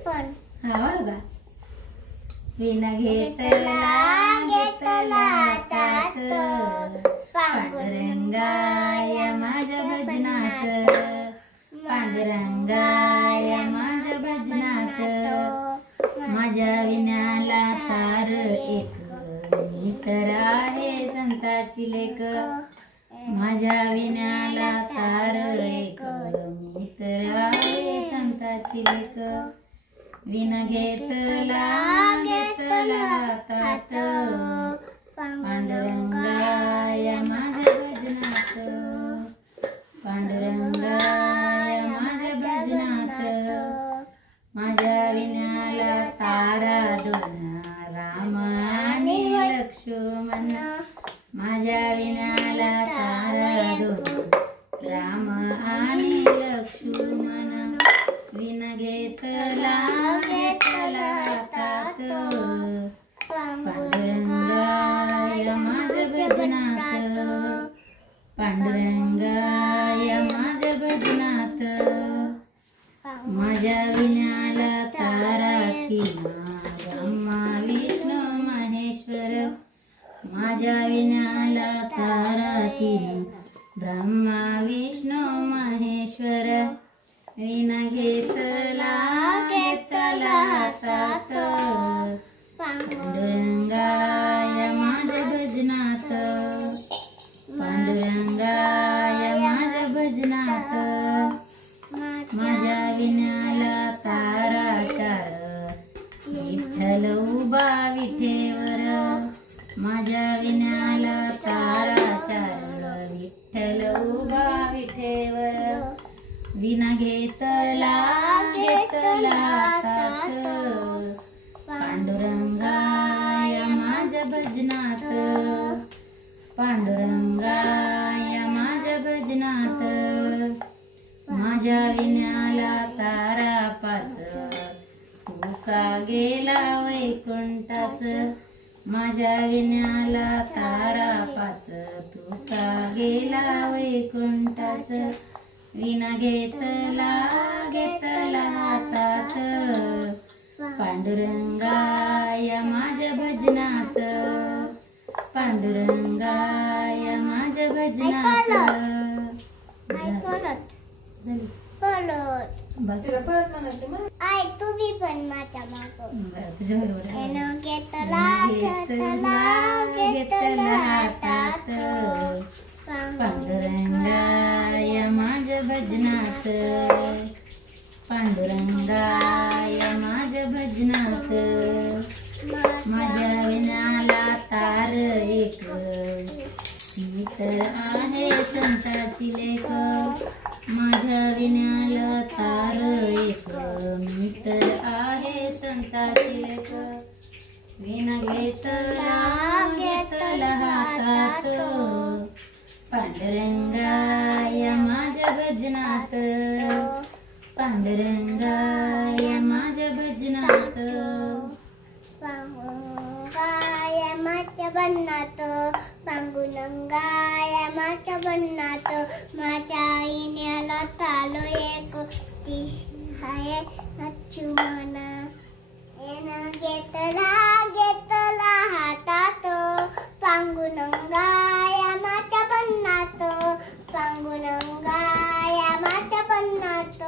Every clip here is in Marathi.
पण का विना घेतला घेतला तात पांडुरंगाय माझ्या भजनात पांडुरंगाय माझ्या भजनात माझ्या विण्याला तार एक मी तर आहे संताची लेक माझ्या विण्याला तार एक मी तर आहे संताची लेक विना घेतला घेतला तात पांडुरंगाय माझ्या भजनात पांडुरंगाय माझ्या भजनात माझ्या विण्याला तारा दोन राम आणि लक्ष्मण माझ्या विण्याला तारा दोन राम आणि लक्ष्मण विना घेतला घेतला तात पांडुरंगाय माझ्या भजनात पांडुरंगाय माझ्या भजनात माझ्या विण्याला तारा तीना ब्रह्मा विष्णू महेश्वर माझ्या विण्याला तारा तीन ब्रह्मा विष्णू महेश्वर विना घेतला घेतला तात पांडुरंगाय माझ्या भजनात पांडुरंगाय माझ्या भजनात माझ्या विण्याला तारा चार विठ्ठल उभा विठेवर माझ्या विण्याला तारा चार विठ्ठल उभा विठेवर विना घेतला घेतला तात पांडुरंगाय माझ्या भजनात पांडुरंगाय माझ्या भजनात माझ्या विण्याला तारा पाच तुका गेला वैकुंठास माझ्या विण्याला तारा पाच तुका गेला वैकुंठास विना घेतला घेतला तात पांडुरंगाय माझ्या भजनात पांडुरंगाय माझ्या भजनात आई तुम्ही पण माझ्या मागं घेतला घेतला तात पांडुरंगाय माझ्या भजनात पांडुरंगाय माझ्या भजनात माझ्या विण्याला तार एक मी तर आहे संताची लेक माझ्या विण्याला तार एक मी तर आहे संताची लेक विना घेतला घेतला तात पांडुरंगाय माझ्या भजनात पांडुरंगाय माझ्या भजनात पांडुरंगाय माझ्या भजनात पांडुरंगाय माझ्या भजनात माझ्या विण्याला तालो एक ती हाय लक्ष्मण घेतला घेतला हातात पांडुरंगाय माझ्या भजनात पांडुरंगाय माझ्या भजनात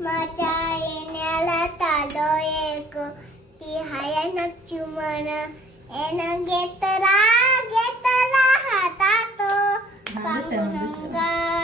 माझ्या विण्याला तालो एक ती हाय लक्ष्मण घेतला